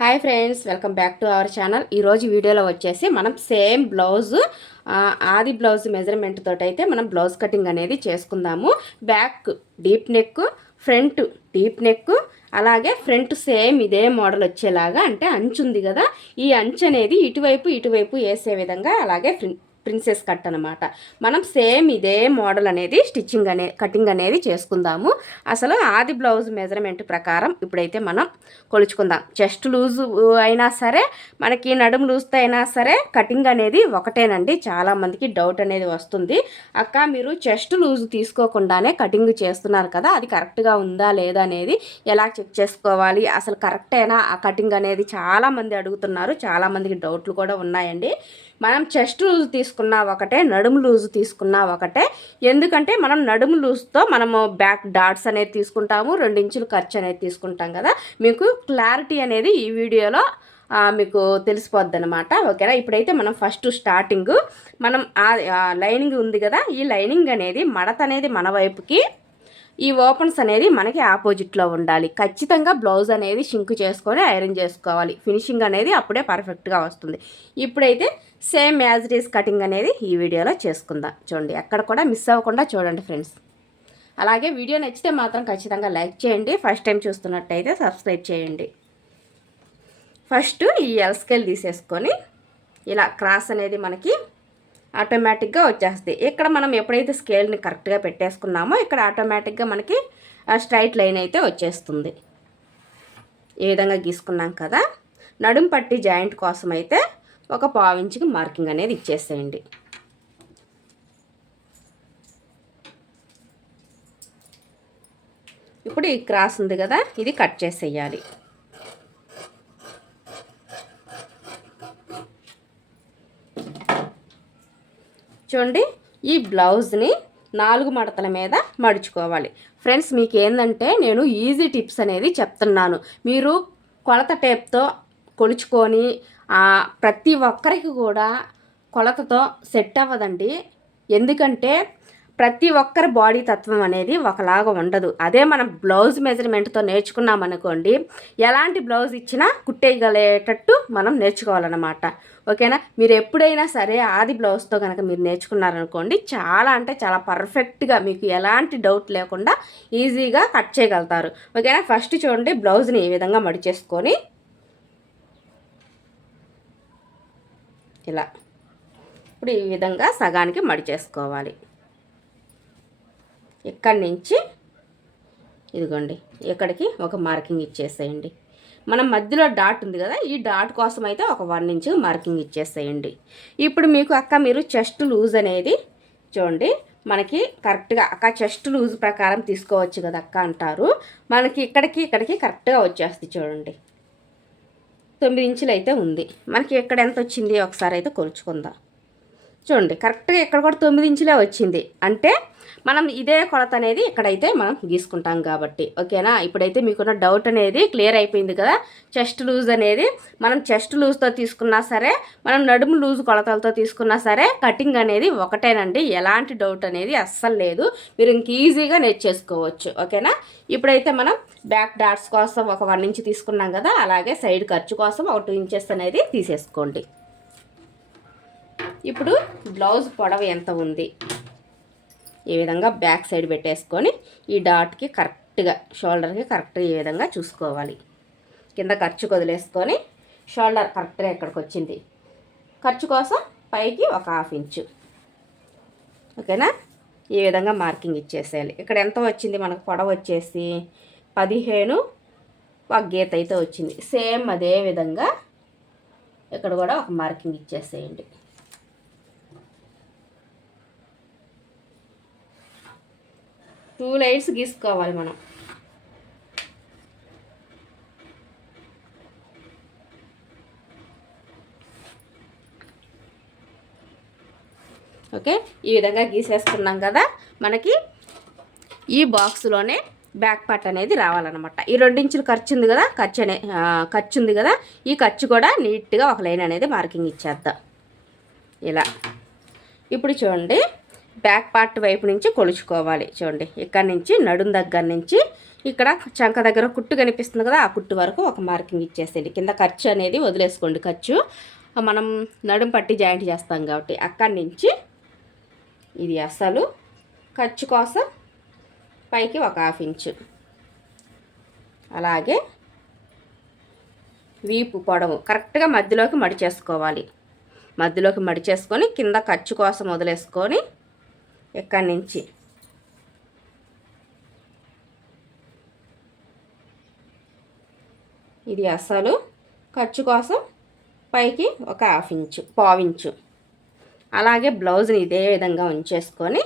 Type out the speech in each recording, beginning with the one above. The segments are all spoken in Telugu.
Hi friends, welcome back to our channel. ఈరోజు వీడియోలో వచ్చేసి మనం సేమ్ బ్లౌజ్ ఆది బ్లౌజ్ మెజర్మెంట్ తోటి అయితే మనం బ్లౌజ్ కటింగ్ అనేది చేసుకుందాము. Back deep neck, front deep neck, అలాగే ఫ్రంట్ సేమ్ ఇదే మోడల్ వచ్చేలాగా, అంటే అంచు ఉంది కదా, ఈ అంచు అనేది ఇటువైపు వేసే విధంగా, అలాగే ప్రిన్సెస్ కట్ అనమాట. మనం సేమ్ ఇదే మోడల్ అనేది కటింగ్ అనేది చేసుకుందాము. అసలు ఆది బ్లౌజ్ మెజర్మెంట్ ప్రకారం ఇప్పుడైతే మనం కొలుచుకుందాం. చెస్ట్ లూజ్ అయినా సరే, మనకి నడుము లూజ్తో అయినా సరే కటింగ్ అనేది ఒకటేనండి. చాలామందికి డౌట్ అనేది వస్తుంది, అక్క మీరు చెస్ట్ లూజ్ తీసుకోకుండానే కటింగ్ చేస్తున్నారు కదా, అది కరెక్ట్గా ఉందా లేదా అనేది ఎలా చెక్ చేసుకోవాలి, అసలు కరెక్టేనా ఆ కటింగ్ అనేది చాలామంది అడుగుతున్నారు. చాలామందికి డౌట్లు కూడా ఉన్నాయండి. మనం చెస్ట్ లూజ్ తీసుకున్నా ఒకటే, నడుము లూజ్ తీసుకున్నా ఒకటే. ఎందుకంటే మనం నడుము లూజ్తో మనము బ్యాక్ డాట్స్ అనేది తీసుకుంటాము, 2 ఇంచులు ఖర్చు అనేది తీసుకుంటాం కదా. మీకు క్లారిటీ అనేది ఈ వీడియోలో మీకు తెలిసిపోద్ది అనమాట. ఓకేనా. ఇప్పుడైతే మనం ఫస్ట్ స్టార్టింగ్ మనం లైనింగ్ ఉంది కదా, ఈ లైనింగ్ అనేది మడత అనేది మన వైపుకి, ఈ ఓపెన్స్ అనేది మనకి ఆపోజిట్లో ఉండాలి. ఖచ్చితంగా బ్లౌజ్ అనేది షింక్ చేసుకొని ఐరన్ చేసుకోవాలి. ఫినిషింగ్ అనేది అప్పుడే పర్ఫెక్ట్గా వస్తుంది. ఇప్పుడైతే same as it is cutting అనేది ఈ వీడియోలో చేసుకుందాం. చూడండి, ఎక్కడ కూడా మిస్ అవ్వకుండా చూడండి ఫ్రెండ్స్. అలాగే వీడియో నచ్చితే మాత్రం ఖచ్చితంగా లైక్ చేయండి. ఫస్ట్ టైం చూస్తున్నట్టయితే సబ్స్క్రైబ్ చేయండి. ఫస్ట్ ఈ ఎల్ స్కేల్ తీసేసుకొని ఇలా క్రాస్ అనేది మనకి ఆటోమేటిక్గా వచ్చేస్తుంది. ఇక్కడ మనం ఎప్పుడైతే స్కేల్ని కరెక్ట్గా పెట్టేసుకున్నామో ఇక్కడ ఆటోమేటిక్గా మనకి స్ట్రైట్ లైన్ అయితే వచ్చేస్తుంది. ఈ విధంగా గీసుకున్నాం కదా. నడుం పట్టి జాయింట్ కోసం అయితే ఒక 1/2 ఇంచుకి మార్కింగ్ అనేది ఇచ్చేసేయండి. ఇప్పుడు ఈ క్రాస్ ఉంది కదా, ఇది కట్ చేసేయాలి. చూడండి, ఈ బ్లౌజ్ని 4 మడతల మీద మడుచుకోవాలి. ఫ్రెండ్స్, మీకు ఏంటంటే నేను ఈజీ టిప్స్ అనేది చెప్తున్నాను. మీరు కొలత టేప్తో కొలుచుకొని ప్రతి ఒక్కరికి కూడా కొలతతో సెట్ అవ్వదండి. ఎందుకంటే ప్రతి ఒక్కరి బాడీ తత్వం అనేది ఒకలాగా ఉండదు. అదే మనం బ్లౌజ్ మెజర్మెంట్తో నేర్చుకున్నామనుకోండి, ఎలాంటి బ్లౌజ్ ఇచ్చినా కుట్టేయగలేటట్టు మనం నేర్చుకోవాలన్నమాట. ఓకేనా. మీరు ఎప్పుడైనా సరే ఆది బ్లౌజ్తో కనుక మీరు నేర్చుకున్నారనుకోండి, చాలా అంటే చాలా పర్ఫెక్ట్గా మీకు ఎలాంటి డౌట్ లేకుండా ఈజీగా కట్ చేయగలుగుతారు. ఓకేనా. ఫస్ట్ చూడండి, బ్లౌజ్ని ఈ విధంగా మడిచేసుకొని ఇలా ఇప్పుడు ఈ విధంగా సగానికి మడిచేసుకోవాలి. ఇక్కడి నుంచి ఇదిగోండి ఇక్కడికి ఒక మార్కింగ్ ఇచ్చేసేయండి. మనం మధ్యలో డాట్ ఉంది కదా, ఈ డాట్ కోసం అయితే ఒక 1 ఇంచ్ మార్కింగ్ ఇచ్చేసేయండి. ఇప్పుడు మీకు అక్క మీరు చెస్ట్ లూజ్ అనేది చూడండి, మనకి కరెక్ట్గా అక్క చెస్ట్ లూజ్ ప్రకారం తీసుకోవచ్చు కదా అక్క అంటారు. మనకి ఇక్కడికి కరెక్ట్గా వచ్చేస్తుంది. చూడండి, 9 ఇంచులు అయితే ఉంది. మనకి ఇక్కడ ఎంత వచ్చింది ఒకసారి అయితే కొలుచుకుందాం. చూడండి, కరెక్ట్గా ఇక్కడ కూడా 9 ఇంచులే వచ్చింది. అంటే మనం ఇదే కొలత అనేది ఇక్కడైతే మనం గీసుకుంటాం కాబట్టి. ఓకేనా. ఇప్పుడైతే మీకున్న డౌట్ అనేది క్లియర్ అయిపోయింది కదా. చెస్ట్ లూజ్ అనేది మనం చెస్ట్ లూజ్తో తీసుకున్నా సరే, మనం నడుము లూజ్ కొలతలతో తీసుకున్నా సరే కటింగ్ అనేది ఒకటేనండి. ఎలాంటి డౌట్ అనేది అస్సలు లేదు. మీరు ఇంక ఈజీగా నేర్చేసుకోవచ్చు. ఓకేనా. ఇప్పుడైతే మనం బ్యాక్ డాట్స్ కోసం ఒక 1 ఇంచ్ తీసుకున్నాం కదా, అలాగే సైడ్ ఖర్చు కోసం ఒక 2 ఇంచెస్ అనేది తీసేసుకోండి. ఇప్పుడు బ్లౌజ్ పొడవు ఎంత ఉంది, ఈ విధంగా బ్యాక్ సైడ్ పెట్టేసుకొని ఈ డాట్కి కరెక్ట్గా షోల్డర్కి కరెక్ట్గా ఈ విధంగా చూసుకోవాలి. కింద ఖర్చు వదిలేసుకొని షోల్డర్ కరెక్ట్గా ఇక్కడికి వచ్చింది. ఖర్చు కోసం పైకి ఒక 1/2 ఇంచు. ఓకేనా. ఈ విధంగా మార్కింగ్ ఇచ్చేసేయాలి. ఇక్కడ ఎంత వచ్చింది మనకు పొడవు వచ్చేసి 15 ఒక గీత అయితే వచ్చింది. సేమ్ అదే విధంగా ఇక్కడ కూడా ఒక మార్కింగ్ ఇచ్చేసేయండి. 2 లైన్స్ గీసుకోవాలి మనం. ఓకే, ఈ విధంగా గీసేసుకున్నాం కదా. మనకి ఈ బాక్స్లోనే బ్యాక్ పార్ట్ అనేది రావాలన్నమాట. ఈ 2 ఇంచులు ఖర్చు ఉంది కదా, ఖర్చు ఉంది కదా, ఈ ఖర్చు కూడా నీట్గా ఒక లైన్ అనేది మార్కింగ్ ఇచ్చేద్దాం ఇలా. ఇప్పుడు చూడండి, బ్యాక్ పార్ట్ వైపు నుంచి కొలుచుకోవాలి. చూడండి, ఇక్కడ నుంచి నడుం దగ్గర నుంచి ఇక్కడ చంక దగ్గర కుట్టు కనిపిస్తుంది కదా, ఆ కుట్టు వరకు ఒక మార్కింగ్ ఇచ్చేసేయండి. కింద ఖర్చు అనేది వదిలేసుకోండి. ఖర్చు మనం నడుం పట్టి జాయింట్ చేస్తాం కాబట్టి అక్కడి నుంచి ఇది అసలు ఖర్చు కోసం పైకి ఒక 1/2 ఇంచు, అలాగే వీపు పొడవు కరెక్ట్గా మధ్యలోకి మడిచేసుకోవాలి. మధ్యలోకి మడిచేసుకొని కింద ఖర్చు కోసం వదిలేసుకొని ఇక్కడి నుంచి ఇది అసలు ఖర్చు కోసం పైకి ఒక 1/2 ఇంచు, పావించు. అలాగే బ్లౌజ్ని ఇదే విధంగా ఉంచేసుకొని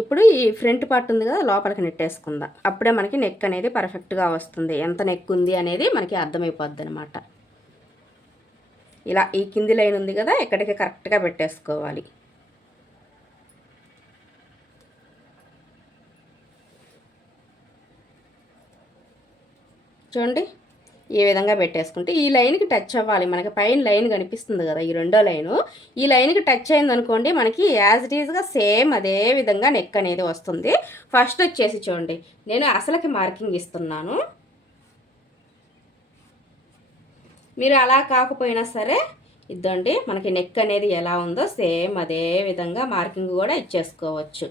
ఇప్పుడు ఈ ఫ్రంట్ పార్ట్ ఉంది కదా, లోపలికి నెట్టేసుకుందాం. అప్పుడే మనకి నెక్ అనేది పర్ఫెక్ట్గా వస్తుంది. ఎంత నెక్ ఉంది అనేది మనకి అర్థమైపోద్ది అనమాట. ఇలా ఈ కింది లైన్ ఉంది కదా, ఇక్కడికి కరెక్ట్గా పెట్టేసుకోవాలి. చూడండి, ఈ విధంగా పెట్టేసుకుంటే ఈ లైన్కి టచ్ అవ్వాలి. మనకి పైన లైన్ కనిపిస్తుంది కదా, ఈ రెండో లైను, ఈ లైన్కి టచ్ అయింది అనుకోండి, మనకి యాజ్ ఇట్ ఈజ్గా సేమ్ అదే విధంగా నెక్ అనేది వస్తుంది. ఫస్ట్ వచ్చేసి చూడండి, నేను అసలుకి మార్కింగ్ ఇస్తున్నాను. మీరు అలా కాకపోయినా సరే ఇద్దండి, మనకి నెక్ అనేది ఎలా ఉందో సేమ్ అదే విధంగా మార్కింగ్ కూడా ఇచ్చేసుకోవచ్చు.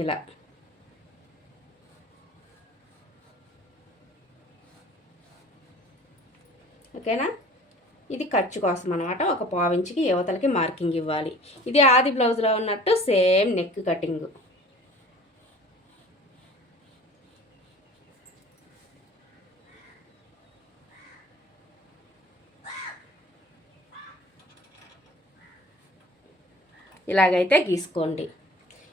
ఇలా ఓకేనా. ఇది ఖర్చు కోసం అనమాట. ఒక 1/4 ఇంచుకి యువతలకి మార్కింగ్ ఇవ్వాలి. ఇది ఆది బ్లౌజ్లో ఉన్నట్టు సేమ్ నెక్ కటింగ్. ఇలాగైతే గీసుకోండి.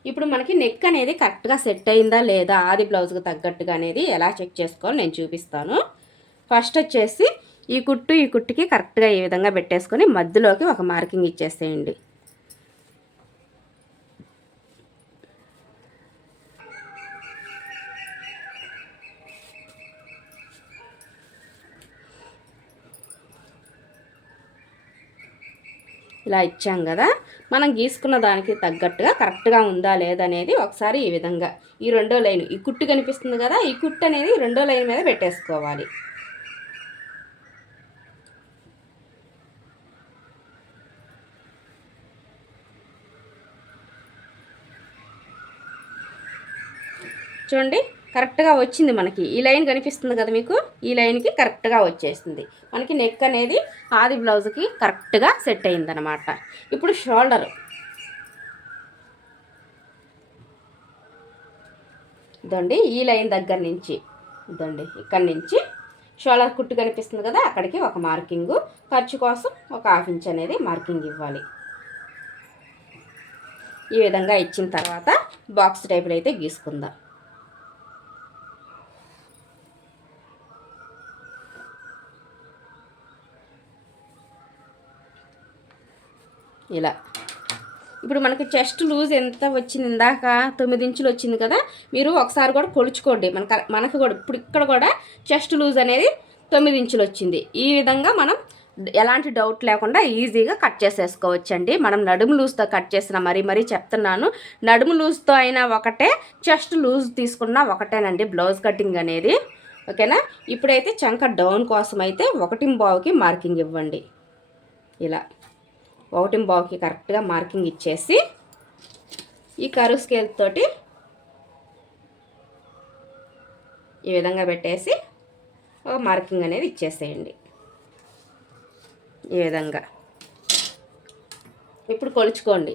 ఇప్పుడు మనకి నెక్ అనేది కరెక్ట్గా సెట్ అయిందా లేదా ఆది బ్లౌజ్కి తగ్గట్టుగా అనేది ఎలా చెక్ చేసుకోవాలో నేను చూపిస్తాను. ఫస్ట్ వచ్చేసి ఈ కుట్టుకి కరెక్ట్గా ఈ విధంగా పెట్టేసుకొని మధ్యలోకి ఒక మార్కింగ్ ఇచ్చేసేయండి. ఇలా ఇచ్చాం కదా, మనం గీసుకున్న దానికి తగ్గట్టుగా కరెక్ట్గా ఉందా లేదా అనేది ఒకసారి ఈ విధంగా ఈ రెండో లైన్, ఈ కుట్టు కనిపిస్తుంది కదా, ఈ కుట్టు అనేది రెండో లైన్ మీద పెట్టేసుకోవాలి. చూడండి, కరెక్ట్గా వచ్చింది. మనకి ఈ లైన్ కనిపిస్తుంది కదా మీకు, ఈ లైన్కి కరెక్ట్గా వచ్చేసింది. మనకి నెక్ అనేది ఆది బ్లౌజ్కి కరెక్ట్గా సెట్ అయిందనమాట. ఇప్పుడు షోల్డర్ ఇదండి, ఈ లైన్ దగ్గర నుంచి ఇదండి, ఇక్కడి నుంచి షోల్డర్ కుట్టు కనిపిస్తుంది కదా, అక్కడికి ఒక మార్కింగు, ఖర్చు కోసం ఒక 1/2 ఇంచ్ అనేది మార్కింగ్ ఇవ్వాలి. ఈ విధంగా ఇచ్చిన తర్వాత బాక్స్ టైపులో అయితే గీసుకుందాం. ఇలా ఇప్పుడు మనకి చెస్ట్ లూజ్ ఎంత వచ్చింది, ఇందాక 9 ఇంచులు వచ్చింది కదా, మీరు ఒకసారి కూడా కొలుచుకోండి. మనకు కూడా ఇప్పుడు ఇక్కడ కూడా చెస్ట్ లూజ్ అనేది 9 ఇంచులు వచ్చింది. ఈ విధంగా మనం ఎలాంటి డౌట్ లేకుండా ఈజీగా కట్ చేసేసుకోవచ్చండి. మనం నడుము లూజ్తో కట్ చేసిన మరీ చెప్తున్నాను, నడుము లూజ్తో అయినా ఒకటే, చెస్ట్ లూజ్ తీసుకున్నా ఒకటేనండి బ్లౌజ్ కటింగ్ అనేది. ఓకేనా. ఇప్పుడైతే చంక డౌన్ కోసం అయితే 1.5కి మార్కింగ్ ఇవ్వండి. ఇలా 1.5కి కరెక్ట్గా మార్కింగ్ ఇచ్చేసి ఈ కరువు స్కేల్ తోటి ఈ విధంగా పెట్టేసి ఒక మార్కింగ్ అనేది ఇచ్చేసేయండి. ఈ విధంగా ఇప్పుడు కొలుచుకోండి.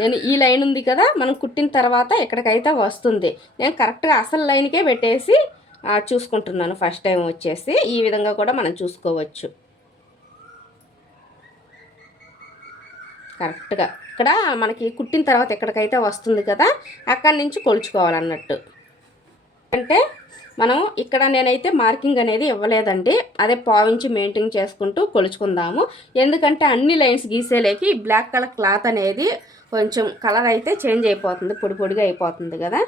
నేను ఈ లైన్ ఉంది కదా, మనం కుట్టిన తర్వాత ఎక్కడికైతే వస్తుంది, నేను కరెక్ట్గా అసలు లైన్కే పెట్టేసి చూసుకుంటున్నాను. ఫస్ట్ టైం వచ్చేసి ఈ విధంగా కూడా మనం చూసుకోవచ్చు. కరెక్ట్గా ఇక్కడ మనకి కుట్టిన తర్వాత ఎక్కడికైతే వస్తుంది కదా, అక్కడి నుంచి కొలుచుకోవాలన్నట్టు. అంటే మనం ఇక్కడ నేనైతే మార్కింగ్ అనేది ఇవ్వలేదండి, అదే పావించి మెయింటైన్ చేసుకుంటూ కొలుచుకుందాము. ఎందుకంటే అన్ని లైన్స్ గీసేలేకి బ్లాక్ కలర్ క్లాత్ అనేది కొంచెం కలర్ అయితే చేంజ్ అయిపోతుంది, పొడి పొడిగా అయిపోతుంది కదా.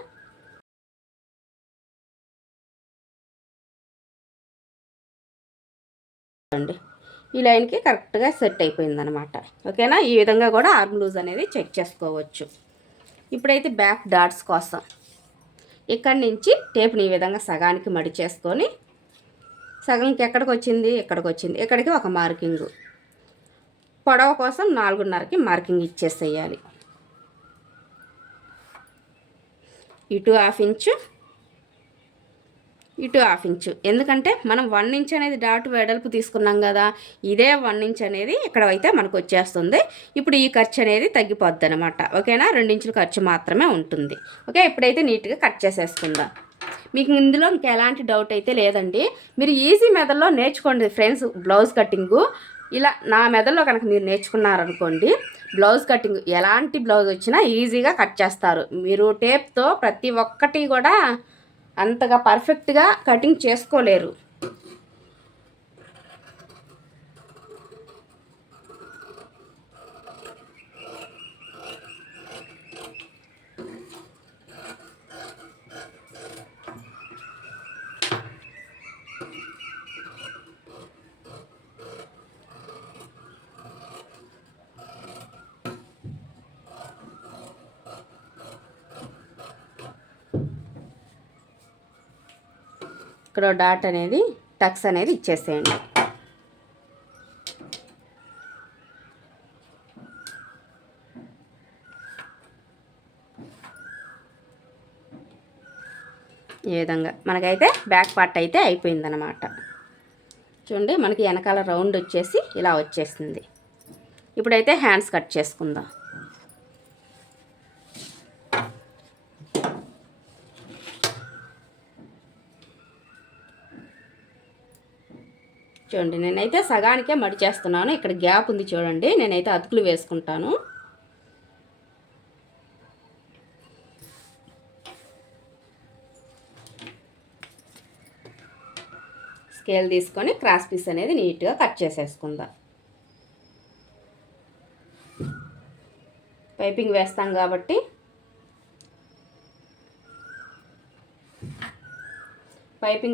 అండి ఈ లైన్కి కరెక్ట్గా సెట్ అయిపోయింది అనమాట. ఓకేనా, ఈ విధంగా కూడా ఆర్మ్ లూజ్ అనేది చెక్ చేసుకోవచ్చు. ఇప్పుడైతే బ్యాక్ డాట్స్ కోసం ఇక్కడి నుంచి టేప్ని ఈ విధంగా సగానికి మడి చేసుకొని, సగంకి ఎక్కడికి వచ్చింది, ఇక్కడికి వచ్చింది, ఇక్కడికి ఒక మార్కింగు, పొడవ కోసం 4.5కి మార్కింగ్ ఇచ్చేసేయాలి. ఇటు 1/2 ఇంచు, ఇటు 1/2 ఇంచు. ఎందుకంటే మనం 1 ఇంచ్ అనేది డాట్ వెడల్పు తీసుకున్నాం కదా, ఇదే 1 ఇంచ్ అనేది ఇక్కడ అయితే మనకు వచ్చేస్తుంది. ఇప్పుడు ఈ ఖర్చు అనేది తగ్గిపోద్ది అనమాట. ఓకేనా, 2 ఇంచుల ఖర్చు మాత్రమే ఉంటుంది. ఓకే, ఇప్పుడైతే నీట్గా కట్ చేసేసుకుందాం. మీకు ఇందులో ఇంకా ఎలాంటి డౌట్ అయితే లేదండి. మీరు ఈజీ మెథడ్లో నేర్చుకోండి ఫ్రెండ్స్. బ్లౌజ్ కటింగు ఇలా నా మెథడ్లో కనుక మీరు నేర్చుకున్నారనుకోండి, బ్లౌజ్ కటింగ్ ఎలాంటి బ్లౌజ్ వచ్చినా ఈజీగా కట్ చేస్తారు. మీరు టేప్తో ప్రతి ఒక్కటి కూడా అంతగా పర్ఫెక్ట్గా కటింగ్ చేసుకోలేరు. ఇక్కడ డాట్ అనేది టక్స్ అనేది ఇచ్చేసేయండి. ఈ విధంగా మనకైతే బ్యాక్ పార్ట్ అయితే అయిపోయిందనమాట. చూడండి, మనకి వెనకాల రౌండ్ వచ్చేసి ఇలా వచ్చేసింది. ఇప్పుడైతే హ్యాండ్స్ కట్ చేసుకుందాం. చూడండి, నేనైతే సగానికే మడి చేస్తున్నాను. ఇక్కడ గ్యాప్ ఉంది చూడండి, నేనైతే అతుకులు వేసుకుంటాను. స్కేల్ తీసుకొని క్రాస్ పీస్ అనేది నీట్గా కట్ చేసేసుకుందాం. పైపింగ్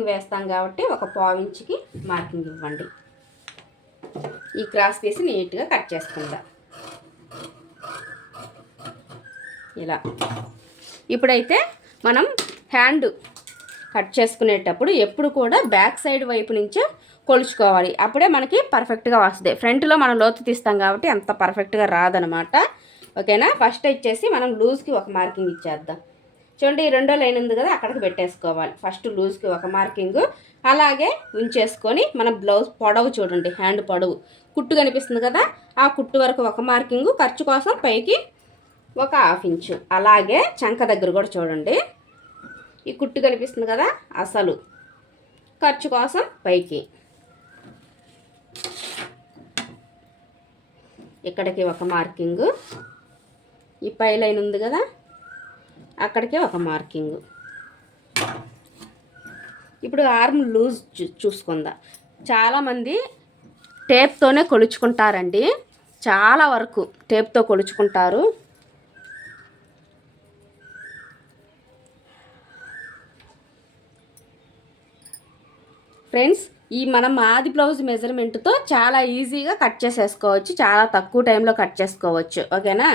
వేస్తాం కాబట్టి ఒక 1/4 ఇంచుకి మార్కింగ్ ఇవ్వండి. ఈ క్రాస్ పీస్ నీట్గా కట్ చేసుకుందాం ఇలా. ఇప్పుడైతే మనం హ్యాండ్ కట్ చేసుకునేటప్పుడు ఎప్పుడు కూడా బ్యాక్ సైడ్ వైపు నుంచే కొలుచుకోవాలి. అప్పుడే మనకి పర్ఫెక్ట్గా వస్తుంది. ఫ్రంట్లో మనం లోతు తీస్తాం కాబట్టి అంత పర్ఫెక్ట్గా రాదనమాట. ఓకేనా, ఫస్ట్ వచ్చేసి మనం లూజ్కి ఒక మార్కింగ్ ఇచ్చేద్దాం. చూడండి, ఈ రెండో లైన్ ఉంది కదా, అక్కడికి పెట్టేసుకోవాలి. ఫస్ట్ లూజ్కి ఒక మార్కింగు, అలాగే ఉంచేసుకొని మన బ్లౌజ్ పొడవు చూడండి, హ్యాండ్ పొడవు కుట్టు కనిపిస్తుంది కదా, ఆ కుట్టు వరకు ఒక మార్కింగు, ఖర్చు కోసం పైకి ఒక 1/2 ఇంచు. అలాగే చంక దగ్గర కూడా చూడండి, ఈ కుట్టు కనిపిస్తుంది కదా, అసలు ఖర్చు కోసం పైకి ఇక్కడికి ఒక మార్కింగు, ఈ పై లైన్ ఉంది కదా, అక్కడికి ఒక మార్కింగు. ఇప్పుడు ఆర్మ్ లూజ్ చూసుకుందాం. చాలామంది టేప్తోనే కొలుచుకుంటారండి, చాలా వరకు టేప్తో కొలుచుకుంటారు. ఫ్రెండ్స్, ఈ మనం ఆది బ్లౌజ్ మెజర్మెంట్తో చాలా ఈజీగా కట్ చేసేసుకోవచ్చు, చాలా తక్కువ టైంలో కట్ చేసుకోవచ్చు. ఓకేనా,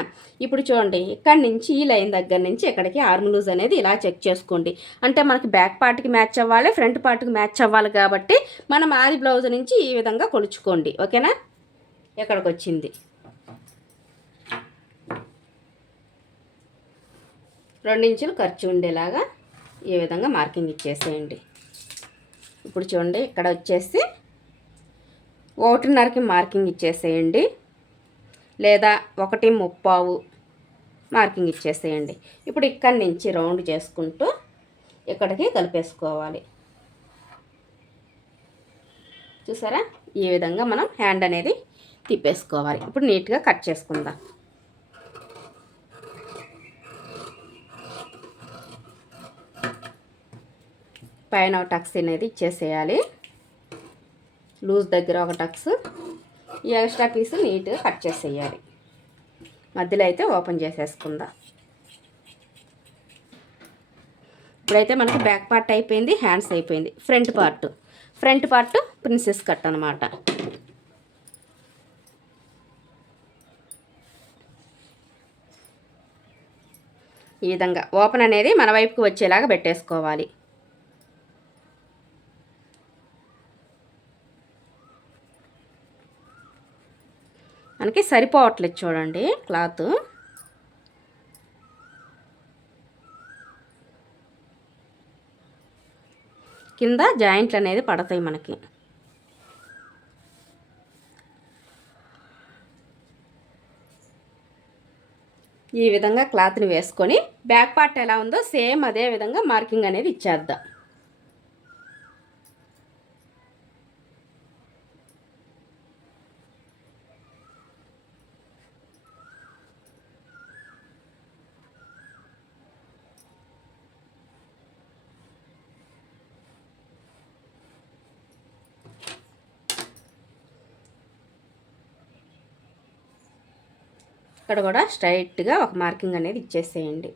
ఇప్పుడు చూడండి, ఇక్కడి నుంచి ఈ లైన్ దగ్గర నుంచి ఇక్కడికి ఆర్మ్ లూజ్ అనేది ఇలా చెక్ చేసుకోండి. అంటే మనకి బ్యాక్ పార్ట్కి మ్యాచ్ అవ్వాలి, ఫ్రంట్ పార్ట్కి మ్యాచ్ అవ్వాలి కాబట్టి మనం ఆది బ్లౌజ్ నుంచి ఈ విధంగా కొలుచుకోండి. ఓకేనా, ఎక్కడికి వచ్చింది 2 ఇంచులు ఖర్చు ఉండేలాగా ఈ విధంగా మార్కింగ్ ఇచ్చేసేయండి. ఇప్పుడు చూడండి, ఇక్కడ వచ్చేసి 1.5కి మార్కింగ్ ఇచ్చేసేయండి, లేదా 1.35 మార్కింగ్ ఇచ్చేసేయండి. ఇప్పుడు ఇక్కడి నుంచి రౌండ్ చేసుకుంటూ ఇక్కడికి కలిపేసుకోవాలి. చూసారా, ఈ విధంగా మనం హ్యాండ్ అనేది తిప్పేసుకోవాలి. ఇప్పుడు నీట్గా కట్ చేసుకుందాం. పైన ఒక టక్స్ అనేది ఇచ్చేసేయాలి. లూజ్ దగ్గర ఒక టక్స్, ఈ ఎక్స్ట్రా పీస్ నీట్గా కట్ చేసేయాలి. మధ్యలో అయితే ఓపెన్ చేసేసుకుందాం. ఇప్పుడైతే మనకు బ్యాక్ పార్ట్ అయిపోయింది, హ్యాండ్స్ అయిపోయింది. ఫ్రంట్ పార్ట్ ప్రిన్సెస్ కట్ అనమాట. ఈ విధంగా ఓపెన్ అనేది మన వైపుకి వచ్చేలాగా పెట్టేసుకోవాలి. మనకి సరిపోవట్లేదు చూడండి క్లాత్. కింద జాయింట్లు అనేది పడతాయి మనకి. ఈ విధంగా క్లాత్ని వేసుకొని బ్యాక్ పార్ట్ ఎలా ఉందో సేమ్ అదే విధంగా మార్కింగ్ అనేది ఇచ్చేద్దాం. ఇక్కడ కూడా స్ట్రైట్గా ఒక మార్కింగ్ అనేది ఇచ్చేసేయండి.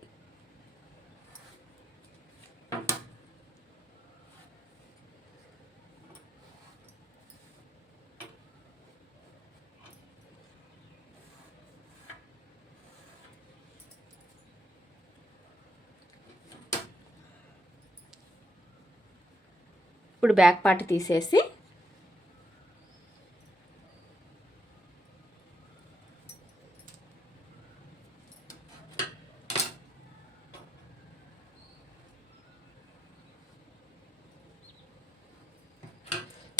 ఇప్పుడు బ్యాక్ పార్ట్ తీసేసి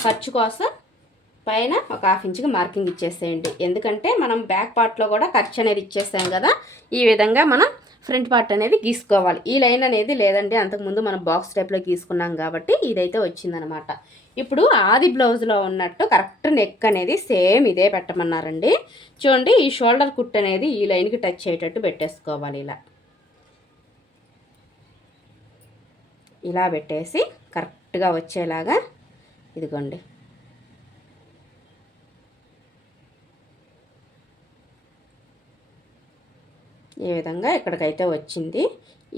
ఖర్చు కోసం పైన ఒక 1/2 ఇంచుకి మార్కింగ్ ఇచ్చేసేయండి. ఎందుకంటే మనం బ్యాక్ పార్ట్లో కూడా ఖర్చు అనేది ఇచ్చేసాం కదా, ఈ విధంగా మనం ఫ్రంట్ పార్ట్ అనేది గీసుకోవాలి. ఈ లైన్ అనేది లేదండి, అంతకుముందు మనం బాక్స్ టైప్లో గీసుకున్నాం కాబట్టి ఇదైతే వచ్చిందనమాట. ఇప్పుడు ఆది బ్లౌజ్లో ఉన్నట్టు కరెక్ట్ నెక్ అనేది సేమ్ ఇదే పెట్టమన్నారండి. చూడండి, ఈ షోల్డర్ కుట్ అనేది ఈ లైన్కి టచ్ అయ్యేటట్టు పెట్టేసుకోవాలి. ఇలా పెట్టేసి కరెక్ట్గా వచ్చేలాగా ఇదిగోండి. ఈ విధంగా ఇక్కడికైతే వచ్చింది.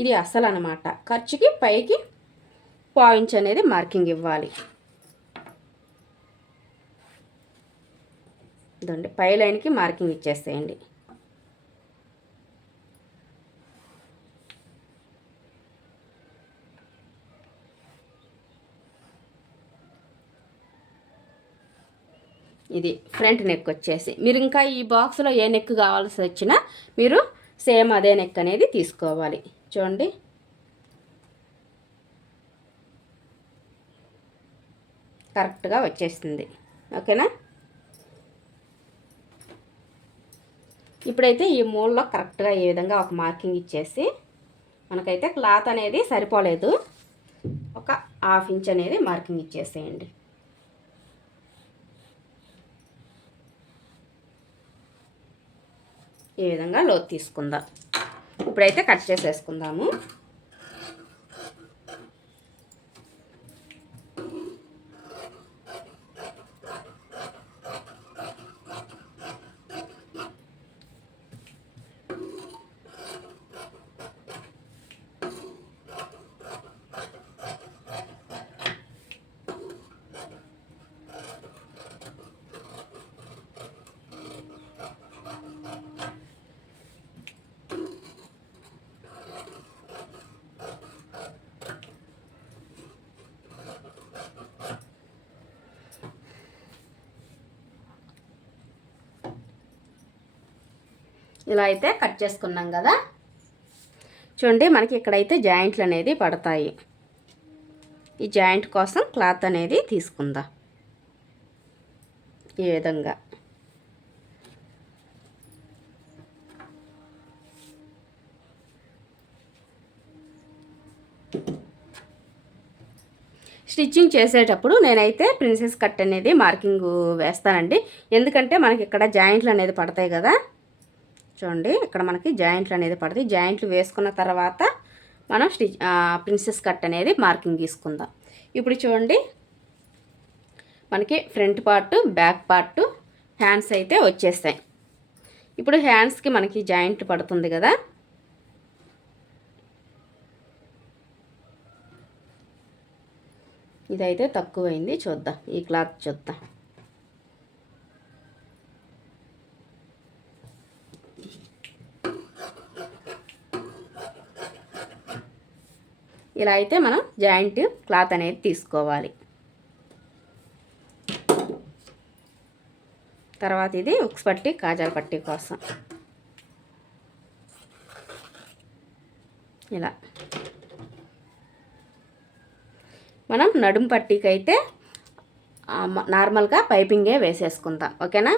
ఇది అసలు అనమాట. ఖర్చుకి పైకి 1/4 ఇంచ్ అనేది మార్కింగ్ ఇవ్వాలి. ఇదండి, పై లైన్కి మార్కింగ్ ఇచ్చేసేయండి. ఇది ఫ్రంట్ నెక్ వచ్చేసి, మీరు ఇంకా ఈ బాక్స్లో ఏ నెక్ కావాల్సి వచ్చినా మీరు సేమ్ అదే నెక్ అనేది తీసుకోవాలి. చూడండి, కరెక్ట్గా వచ్చేస్తుంది. ఓకేనా? ఇప్పుడైతే ఈ మూలలో కరెక్ట్గా ఈ విధంగా ఒక మార్కింగ్ ఇచ్చేసి, మనకైతే క్లాత్ అనేది సరిపోలేదు, ఒక 1/2 ఇంచ్ అనేది మార్కింగ్ ఇచ్చేసేయండి. ఈ విధంగా లోతు తీసుకుందాం. ఇప్పుడైతే కట్ చేసేసుకుందాము. ఇలా అయితే కట్ చేసుకున్నాం కదా. చూడండి, మనకి ఇక్కడైతే జాయింట్లు అనేది పడతాయి. ఈ జాయింట్ కోసం క్లాత్ అనేది తీసుకుందాం. ఈ విధంగా స్టిచ్చింగ్ చేసేటప్పుడు నేనైతే ప్రిన్సెస్ కట్ అనేది మార్కింగ్ వేస్తానండి. ఎందుకంటే మనకి ఇక్కడ జాయింట్లు అనేది పడతాయి కదా. చూడండి, ఇక్కడ మనకి జాయింట్లు అనేది పడతాయి. జాయింట్లు వేసుకున్న తర్వాత మనం ప్రిన్సెస్ కట్ అనేది మార్కింగ్ తీసుకుందాం. ఇప్పుడు చూడండి, మనకి front part, back part, hands అయితే వచ్చేస్తాయి. ఇప్పుడు హ్యాండ్స్కి మనకి జాయింట్ పడుతుంది కదా, ఇదైతే తక్కువైంది. చూద్దాం, ఈ క్లాత్ చూద్దాం. ఇలా అయితే మనం జాయింట్ క్లాత్ అనేది తీసుకోవాలి. తర్వాత ఇది ఉక్స్ పట్టి, కాజాల పట్టి కోసం ఇలా మనం నడుము పట్టీకి అయితే నార్మల్గా పైపింగే వేసేసుకుందాం. ఓకేనా?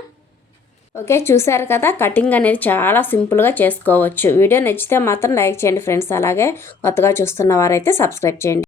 ఓకే, చూసారు కదా, కటింగ్ అనేది చాలా సింపుల్గా చేసుకోవచ్చు. వీడియో నచ్చితే మాత్రం లైక్ చేయండి ఫ్రెండ్స్. అలాగే కొత్తగా చూస్తున్న వారైతే సబ్స్క్రైబ్ చేయండి.